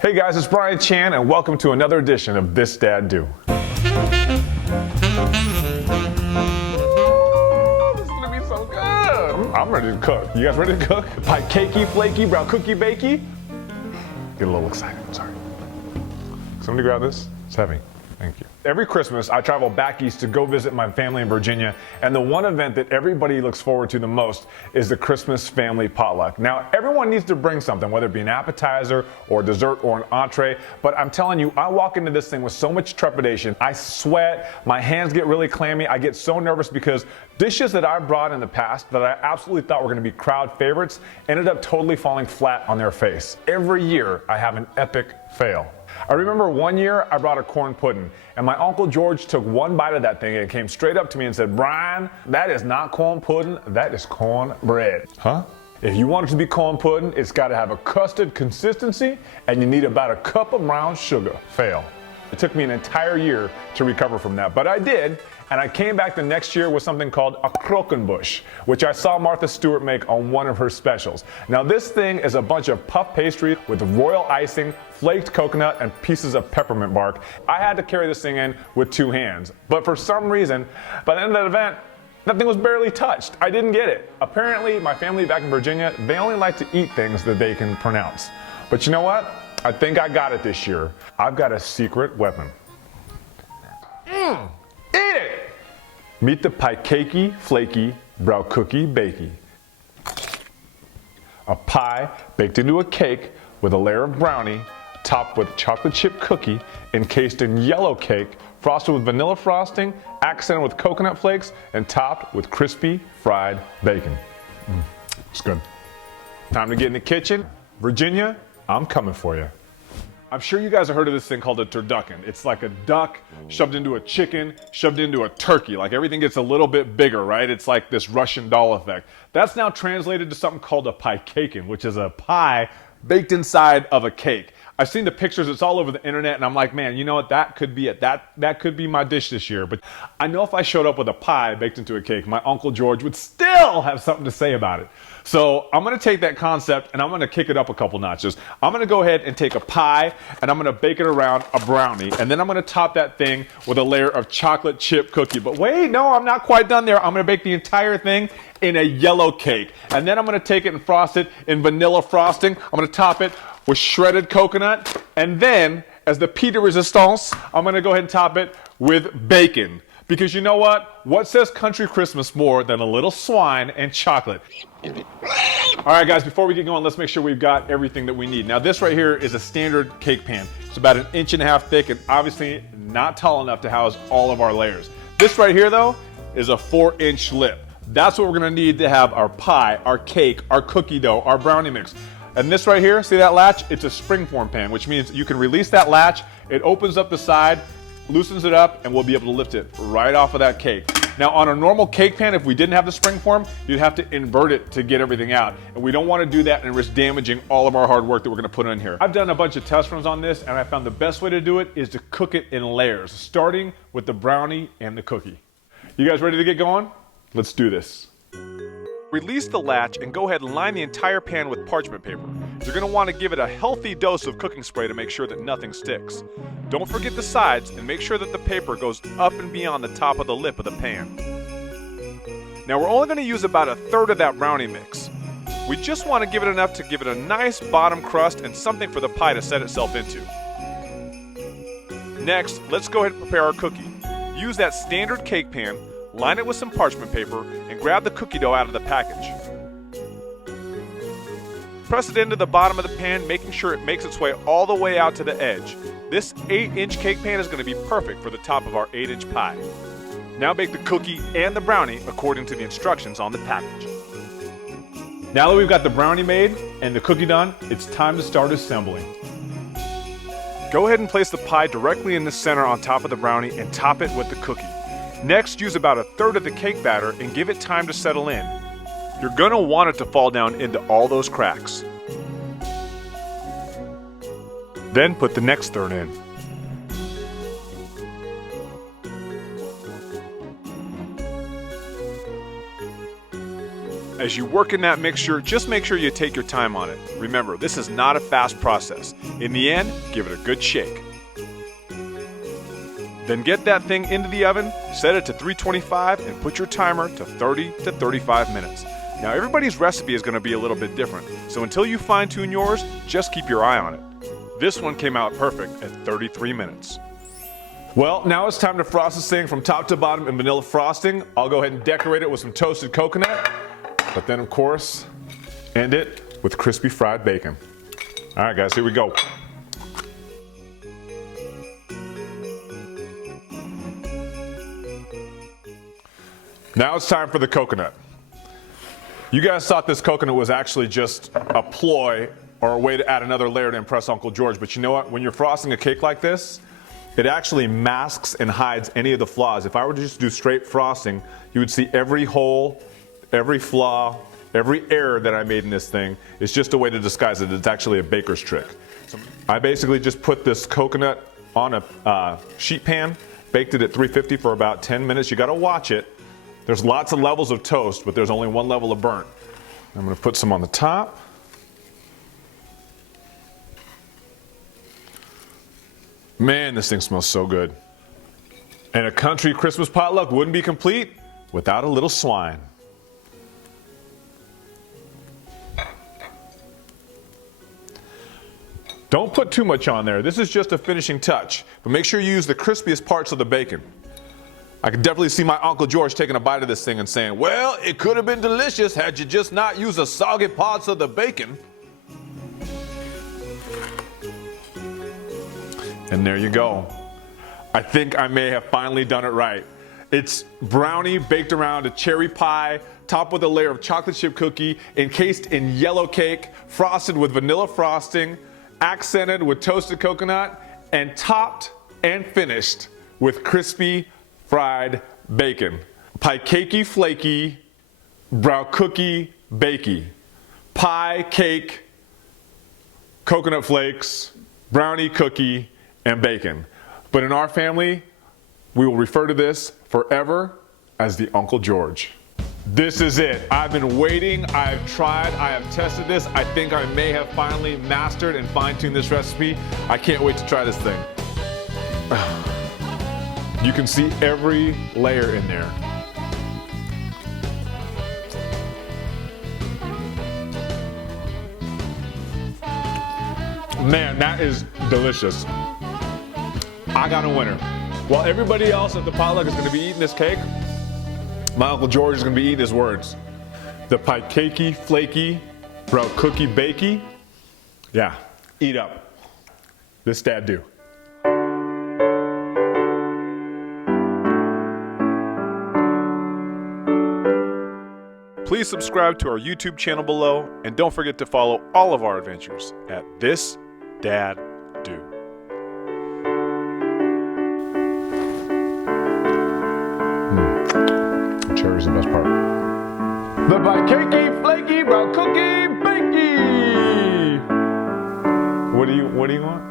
Hey guys, it's Brian Chan and welcome to another edition of ThisDadDo. This is gonna be so good. I'm ready to cook. You guys ready to cook? Pie cakey, flaky, brown cookie bakey. Get a little excited, I'm sorry. Somebody grab this? It's heavy. Thank you. Every Christmas, I travel back east to go visit my family in Virginia, and the one event that everybody looks forward to the most is the Christmas family potluck. Now, everyone needs to bring something, whether it be an appetizer or dessert or an entree, but I'm telling you, I walk into this thing with so much trepidation. I sweat, my hands get really clammy, I get so nervous because dishes that I brought in the past that I absolutely thought were gonna be crowd favorites ended up totally falling flat on their face. Every year, I have an epic fail. I remember one year I brought a corn pudding and my Uncle George took one bite of that thing and came straight up to me and said, "Brian, that is not corn pudding, that is cornbread." Huh? If you want it to be corn pudding, it's got to have a custard consistency and you need about a cup of brown sugar. Fail. It took me an entire year to recover from that, but I did, and I came back the next year with something called a croquembouche, which I saw Martha Stewart make on one of her specials. Now this thing is a bunch of puff pastry with royal icing, flaked coconut, and pieces of peppermint bark. I had to carry this thing in with two hands, but for some reason, by the end of that event, that thing was barely touched. I didn't get it. Apparently, my family back in Virginia, they only like to eat things that they can pronounce. But you know what? I think I got it this year. I've got a secret weapon. Eat it! Meet the PieCaken, flaky, brown cookie bakey. A pie baked into a cake with a layer of brownie, topped with chocolate chip cookie, encased in yellow cake, frosted with vanilla frosting, accented with coconut flakes, and topped with crispy fried bacon. It's good. Time to get in the kitchen. Virginia, I'm coming for you. I'm sure you guys have heard of this thing called a turducken. It's like a duck shoved into a chicken, shoved into a turkey. Like everything gets a little bit bigger, right? It's like this Russian doll effect. That's now translated to something called a PieCaken, which is a pie baked inside of a cake. I've seen the pictures, it's all over the internet, and I'm like, man, you know what, that could be it. That could be my dish this year. But I know if I showed up with a pie baked into a cake, my Uncle George would still have something to say about it. So I'm gonna take that concept and I'm gonna kick it up a couple notches. I'm gonna go ahead and take a pie and I'm gonna bake it around a brownie, and then I'm gonna top that thing with a layer of chocolate chip cookie. But wait, no, I'm not quite done there. I'm gonna bake the entire thing in a yellow cake. And then I'm gonna take it and frost it in vanilla frosting. I'm gonna top it with shredded coconut, and then as the piece de resistance, I'm gonna go ahead and top it with bacon. Because you know what? What says country Christmas more than a little swine and chocolate? All right guys, before we get going, let's make sure we've got everything that we need. Now this right here is a standard cake pan. It's about 1.5 inches thick and obviously not tall enough to house all of our layers. This right here though is a 4-inch lip. That's what we're gonna need to have our pie, our cake, our cookie dough, our brownie mix. And this right here, see that latch? It's a springform pan, which means you can release that latch, it opens up the side, loosens it up, and we'll be able to lift it right off of that cake. Now on a normal cake pan, if we didn't have the springform, you'd have to invert it to get everything out. And we don't want to do that and risk damaging all of our hard work that we're gonna put in here. I've done a bunch of test runs on this, and I found the best way to do it is to cook it in layers, starting with the brownie and the cookie. You guys ready to get going? Let's do this. Release the latch and go ahead and line the entire pan with parchment paper. You're going to want to give it a healthy dose of cooking spray to make sure that nothing sticks. Don't forget the sides and make sure that the paper goes up and beyond the top of the lip of the pan. Now we're only going to use about 1/3 of that brownie mix. We just want to give it enough to give it a nice bottom crust and something for the pie to set itself into. Next, let's go ahead and prepare our cookie. Use that standard cake pan, line it with some parchment paper, and grab the cookie dough out of the package. Press it into the bottom of the pan, making sure it makes its way all the way out to the edge. This 8-inch cake pan is going to be perfect for the top of our 8-inch pie. Now bake the cookie and the brownie according to the instructions on the package. Now that we've got the brownie made and the cookie done, it's time to start assembling. Go ahead and place the pie directly in the center on top of the brownie and top it with the cookie. Next, use about 1/3 of the cake batter and give it time to settle in. You're going to want it to fall down into all those cracks. Then put the next third in. As you work in that mixture, just make sure you take your time on it. Remember, this is not a fast process. In the end, give it a good shake. Then get that thing into the oven, set it to 325, and put your timer to 30 to 35 minutes. Now everybody's recipe is going to be a little bit different, so until you fine-tune yours, just keep your eye on it. This one came out perfect at 33 minutes. Well, now it's time to frost this thing from top to bottom in vanilla frosting. I'll go ahead and decorate it with some toasted coconut, but then of course, end it with crispy fried bacon. All right guys, here we go. Now it's time for the coconut. You guys thought this coconut was actually just a ploy or a way to add another layer to impress Uncle George, but you know what? When you're frosting a cake like this, it actually masks and hides any of the flaws. If I were to just do straight frosting, you would see every hole, every flaw, every error that I made in this thing. It's just a way to disguise it. It's actually a baker's trick. So I basically just put this coconut on a sheet pan, baked it at 350 for about 10 minutes. You gotta watch it. There's lots of levels of toast, but there's only one level of burnt. I'm gonna put some on the top. Man, this thing smells so good. And a country Christmas potluck wouldn't be complete without a little swine. Don't put too much on there. This is just a finishing touch, but make sure you use the crispiest parts of the bacon. I can definitely see my Uncle George taking a bite of this thing and saying, well, it could have been delicious had you just not used the soggy parts of the bacon. And there you go. I think I may have finally done it right. It's brownie baked around a cherry pie, topped with a layer of chocolate chip cookie, encased in yellow cake, frosted with vanilla frosting, accented with toasted coconut, and topped and finished with crispy fried bacon. PieCaken flaky, brown cookie bakey. Pie, cake, coconut flakes, brownie, cookie, and bacon. But in our family, we will refer to this forever as the Uncle George. This is it. I've been waiting, I've tried, I have tested this. I think I may have finally mastered and fine-tuned this recipe. I can't wait to try this thing. You can see every layer in there. Man, that is delicious. I got a winner. While everybody else at the potluck is gonna be eating this cake, my Uncle George is gonna be eating his words. The PieCaken flaky, brown cookie bakey. Yeah, eat up. ThisDadDo. Please subscribe to our YouTube channel below, and don't forget to follow all of our adventures at ThisDadDo. Cherry's the best part. The PieCaken flaky brown cookie bakey. What do you want?